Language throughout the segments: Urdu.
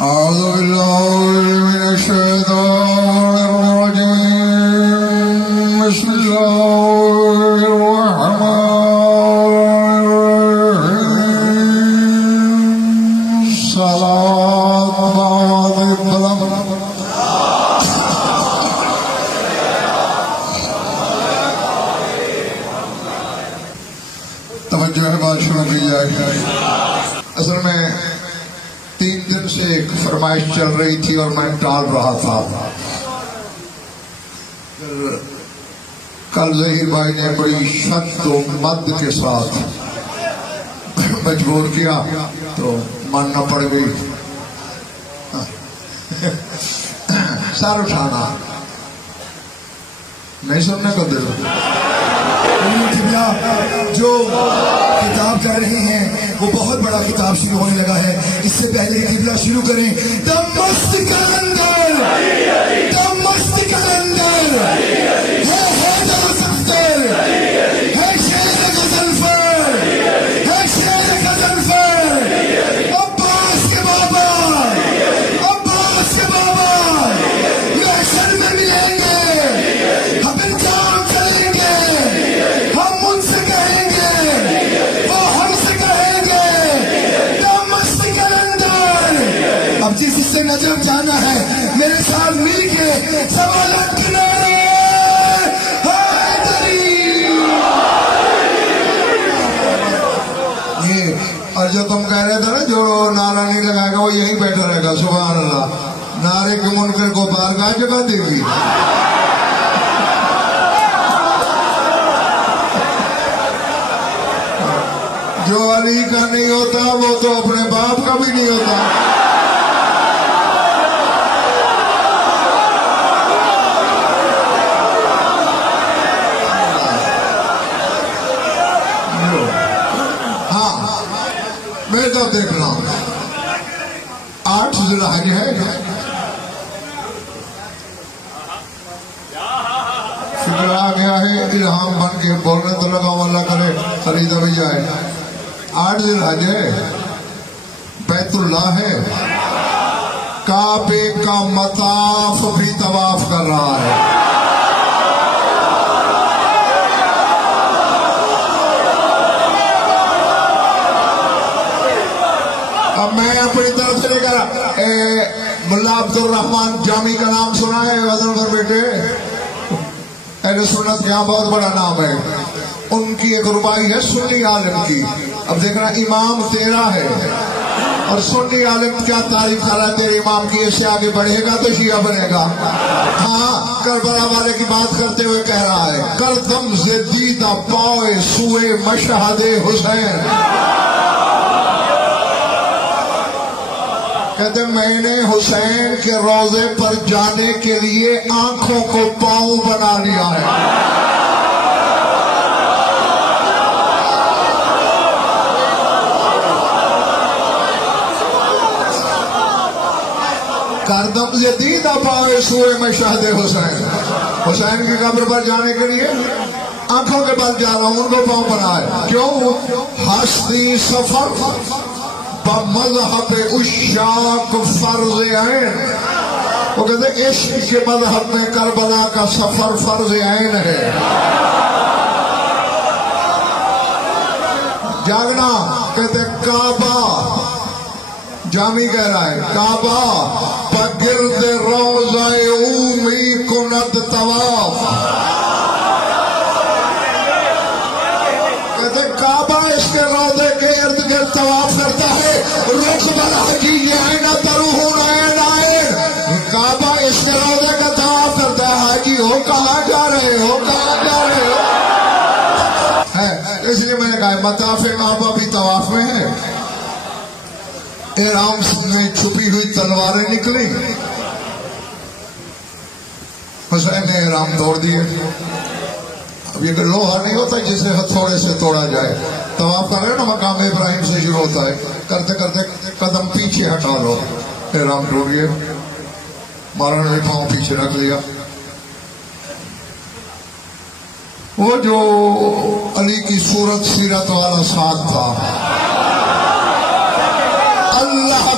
أعوذ بالله من الشيطان الرجيم بسم الله الرحمن الرحيم صلاة بعد الظلم توجہ ہے بات شروع کی جائے. اصل میں 3 دن سے ایک فرمائش چل رہی تھی اور میں ٹال رہا تھا. کل ظہیر بھائی نے بڑی شد و مد کے ساتھ مجبور کیا تو ماننا پڑ گئی. سر اٹھانا نہیں سننے کو دل. جو کتاب کر رہے ہیں وہ بہت بڑا کتاب شروع ہونے لگا ہے. اس سے پہلے قبلہ شروع کریں. دمشق کلندر دمشق کلندر ہے حیدر صفدر ہے شیر غزنفر ہے شیر غزنفر عباس کے بابا عباس کے بابا محشر میں ملیں گے. ہم انجام چلیں گے. ہم ان سے کہیں گے وہ ہم سے کہیں گے. دمشق کلندر. اب جس سے نجف جانا ہے میرے ساتھ مل کے سوالات کنارے حیدری. یہ اور جو تم کہہ رہے تھے نا جو نعرہ نہیں لگائے گا وہ یہیں بیٹھا رہے گا. سبحان اللہ. نعرے کے منکر کو بارگاہ جگہ دے گی. جو علی کا نہیں ہوتا وہ تو اپنے باپ کا بھی نہیں ہوتا. ہاں میں تو دیکھ رہا ہوں 8 ذوالحج ہے. فکر آ گیا ہے الہام بن کے بولنے تو لگا اللہ کرے خریدا بھی جائے. 8 ذوالحج ہے. بیت اللہ ہے. کعبے کا مطاف بھی طواف کر رہا ہے. اب میں اپنی طرف سے لے کر ملا عبد الرحمان جامی کا نام سنا ہے وزن پر بیٹے. اہل سنت کے یہاں بہت بڑا نام ہے. ان کی ایک ربائی ہے سنی عالم کی. اب دیکھنا امام تیرا ہے اور سنی عالم کیا تعریف کر رہا ہے تیرے امام کی. اس سے آگے بڑھے گا تو شیعہ بنے گا. ہاں کربلا والے کی بات کرتے ہوئے کہہ رہا ہے کردم سے دیدہ پائے سوئے مشہد حسین. کہتے میں نے حسین کے روضے پر جانے کے لیے آنکھوں کو پاؤں بنا لیا ہے. کردم جدید پائے سوئے مشہد حسین. حسین کی قبر پر جانے کے لیے آنکھوں کے بل جا رہا ہوں. ان کو پاؤں بنا ہے. کیوں؟ ہستی سفر مذہب عشاق فرض عین. وہ کہتے ہیں عشق کے مذہب میں کربلا کا سفر فرض عین ہے. جاگنا کہتے ہیں کعبہ. جامی کہہ رہا ہے کعبہ بگرد روضہ اومی کند طواف. کہتے ہیں کعبہ اس کے روضے کے ارد گرد طواف کرتا ہے. رخ بالحجی عین تروح عین عین. کعبہ اس کے روضے کا طواف کرتا ہے. حاجی ہو کہاں جا رہے ہو کہاں جا رہے ہو ہے. اس لیے میں نے کہا مطاف کعبہ بھی طواف میں ہے. احرام میں چھپی ہوئی تلواریں نکلی. حسین نے احرام توڑ دیے. اب یہ لوہا نہیں ہوتا جسے ہتھوڑے سے توڑا جائے. طواف کر رہے ہو نا مقام ابراہیم سے شروع ہوتا ہے. کرتے کرتے قدم پیچھے ہٹا لو. احرام ٹوٹ گئے. مارا نے پاؤں پیچھے رکھ لیا. وہ جو علی کی صورت سیرت والا ساتھ تھا اللہ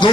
2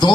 2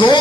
2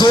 2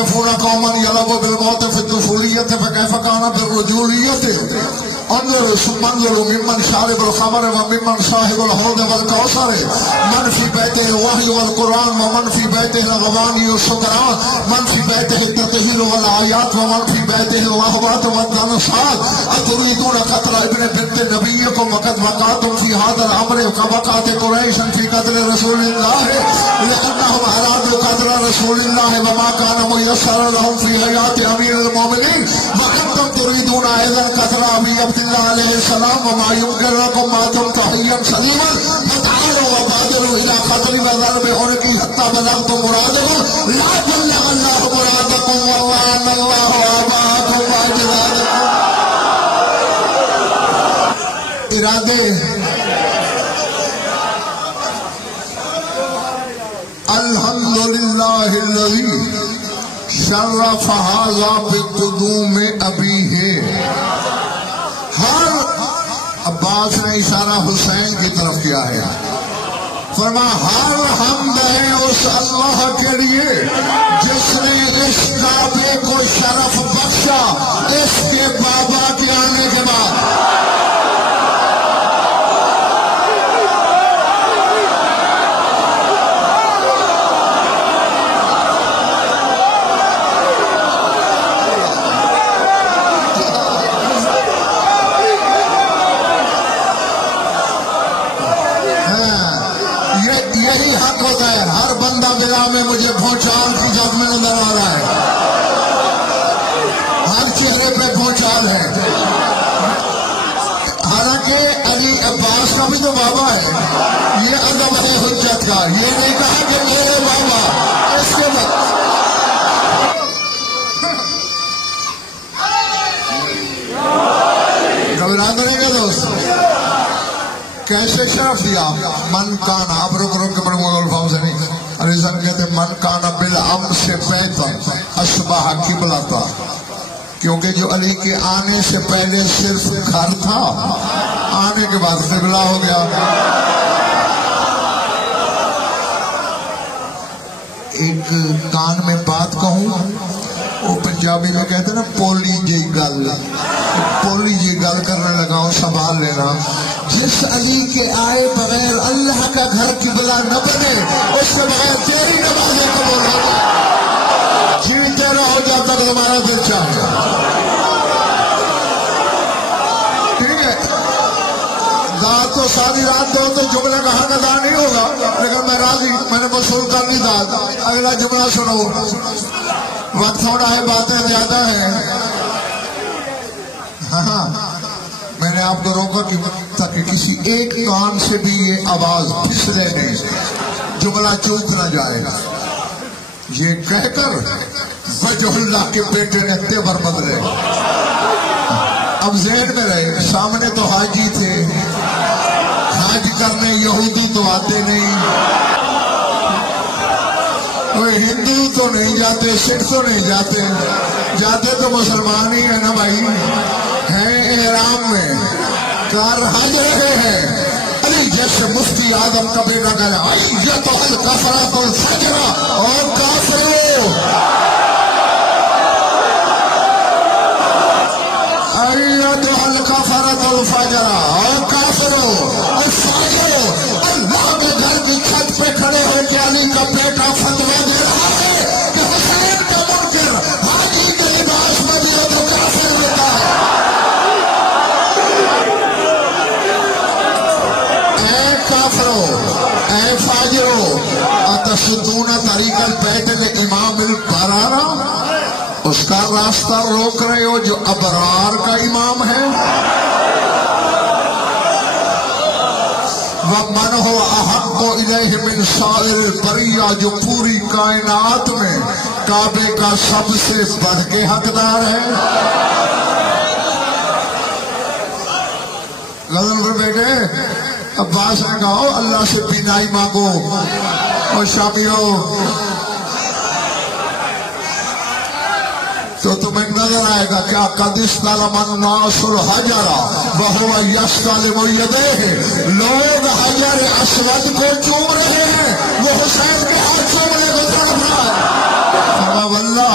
يخافون قوما يلعبوا بالموت في الطفولية فكيف كان بالرجولية انظروا ثم انظروا ممن شارب الخمر وممن صاحب الحوض والكوثر من في بيته الوحي والقرآن ومن في بيته الغواني والسكران من في بيته التطهير والآيات ومن في بيته الوهبات والدنسات أتريدون قتل ابن بنت نبيكم وقد وقعتم في هذا الأمر كوقعت قريش في قتل رسول الله لأنهم أرادوا قتل رسول الله وما كان ميسرا لهم في حياة أمير المؤمنين وأنتم تريدون أيضا قتل أبي عبد الله عليه السلام وما يمكن لكم ما تحيا سليما فتعالوا وبادروا إلى قتل وضرب عنقه حتى بلغتم مرادكم لا بلغ الله مرادكم ووعد الله آباءكم وأجدادكم. ارادے الحمدللہ الذی شرف هذا بقدوم ابیہ. ہر عباس نے اشارہ حسین کی طرف کیا ہے. فرما ہر حمد ہے اس اللہ کے لیے جس نے اس کعبے کو شرف بخشا اس کے بابا کے آنے کے بعد. یہی حق ہوتا ہے. ہر بندہ بلا میں مجھے بھونچال کی جگ میں نظر آ رہا ہے. ہر چہرے پہ بھونچال ہے. حالانکہ علی عباس کا بھی تو بابا ہے. یہ ادب ہے حجت کا. یہ نہیں کہا کہ میرے بابا. اس کے بعد گھبرا کریں گے دوست. کیسے شرف دیا؟ من کانا. آپ رک کے بڑے مغل فاؤں سے نہیں. علیزن کہتے من کانا بالعم سے بیتا اشباہ قبلتا. کیونکہ جو علی کے آنے سے پہلے صرف گھر تھا آنے کے بعد قبلہ ہو گیا. ایک کان میں بات کہوں. وہ پنجابی میں کہتے ہیں نا پولی جی گل. پولی جی گل کرنے لگا ہوں سنبھال لینا. جس علی کے آئے بغیر اللہ کا گھر قبلہ نہ بنے اس کے بغیر تیری نمازیں قبول ہو جائے. جیتے رہو جب تک تمہارا دل چاہے. ٹھیک ہے. داد تو ساری رات دو تو جملے کا حق ادا نہیں ہوگا لیکن میں راضی. میں نے وصول کر لی داد. اگلا جملہ سنو. وقت تھوڑا ہے باتیں زیادہ ہیں. ہاں میں نے آپ کو روکا کہ تاکہ کسی ایک کان سے بھی یہ آواز پھسلے نہیں. جملہ چوک نہ جائے. یہ کہہ کر وجہ اللہ کے بیٹے نے تیور بدلے. اب ذہن میں رہے سامنے تو حاجی تھے. حج کرنے یہودی تو آتے نہیں. کوئی ہندو تو نہیں جاتے. سکھ تو نہیں جاتے. جاتے تو مسلمان ہی ہے نا بھائی. ہیں احرام میں کار حج رہے ہیں. علی جیسے مفتی آدم کا بیٹا کہہ رہا ایتھا الکفرۃ الفجر. اور کافرو ایتھا الکفرۃ الفجر. اور کافرو الفجر. اللہ کے گھر کی چھت پہ کھڑے ہو کے علی کا بیٹا فتویٰ دے رہا ہے کہ حسین کا منکر حاجی کے لباس میں بھی ہو تو کافر ہوتا ہے. اے فاجرو اتشدون طریق البیت الامام البرارہ. اس کا راستہ روک رہے ہو جو ابرار کا امام ہے. وَمَنْ هُوَ أَحَقُّ إِلَيْهِ مِنْ سَائِرِ الْبَرِيَّةِ. جو پوری کائنات میں کعبے کا سب سے بڑھ کے حقدار ہے. غزل پر بیٹھے عباس نے کہا اللہ سے بینائی مانگو. اور شامیوں تو تمہیں نظر آئے گا کیا قد استلم الناس الحجر وهو يستلم يديه. لوگ حجر اسود کو چوم رہے ہیں وہ حسین کے ہاتھ چومنے کو تڑپ رہا ہے. واللہ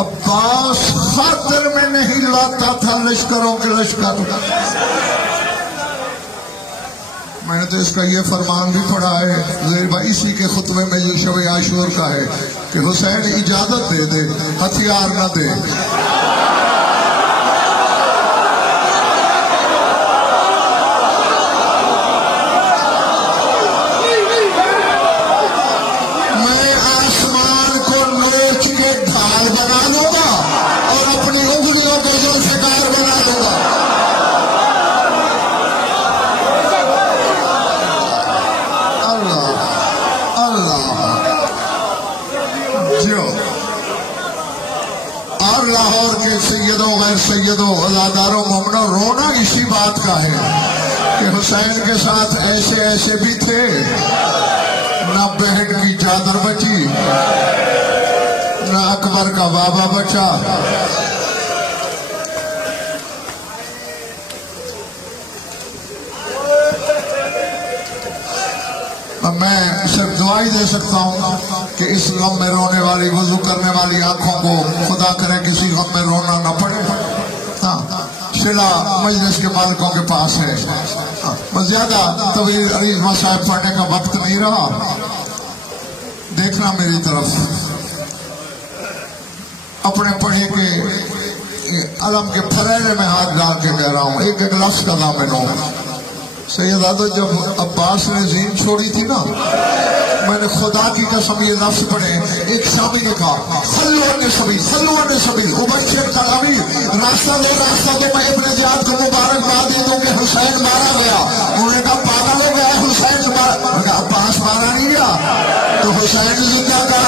عباس خاطر میں نہیں لاتا تھا لشکروں کے لشکر. میں نے تو اس کا یہ فرمان بھی پڑھا ہے زیر بھائی اسی کے خطبے میں جو شب عاشور کا ہے کہ حسین اجازت دے دے ہتھیار نہ دے. میں آسمان کو نوچ کے ڈھال بنا دوں گا اور اپنی انگلیوں کو جو شکار بنا دوں گا. اور لاہور کے سیدوں غیر سیدوں عزاداروں مومنوں رونا اسی بات کا ہے کہ حسین کے ساتھ ایسے ایسے بھی تھے نہ بہن کی چادر بچی نہ اکبر کا بابا بچا. میں صرف دعائی دے سکتا ہوں کہ اس غم میں رونے والی وضو کرنے والی آنکھوں کو خدا کرے کسی غم میں رونا نہ پڑے. شلا مجلس کے مالکوں کے پاس ہے. بس زیادہ طویل عریض مصائب پڑھنے کا وقت نہیں رہا. دیکھنا میری طرف اپنے پڑھے کے علم کے پھریلے میں ہاتھ ڈال کے کہہ رہا ہوں ایک ایک لفظ کا ضامن ہوں. سیدہ جب عباس نے زین چھوڑی تھی نا میں نے خدا کی قسم یہ لفظ پڑھے. ایک شامی نے کہا خلوان سبیل ابشر تغوی راستہ دو میں ابن زیاد کو مبارکباد دے دوں کہ حسین مارا گیا. انہوں نے کہا پاگل ہو گیا حسین مارا. عباس مارا نہیں گیا تو حسین زندہ کرا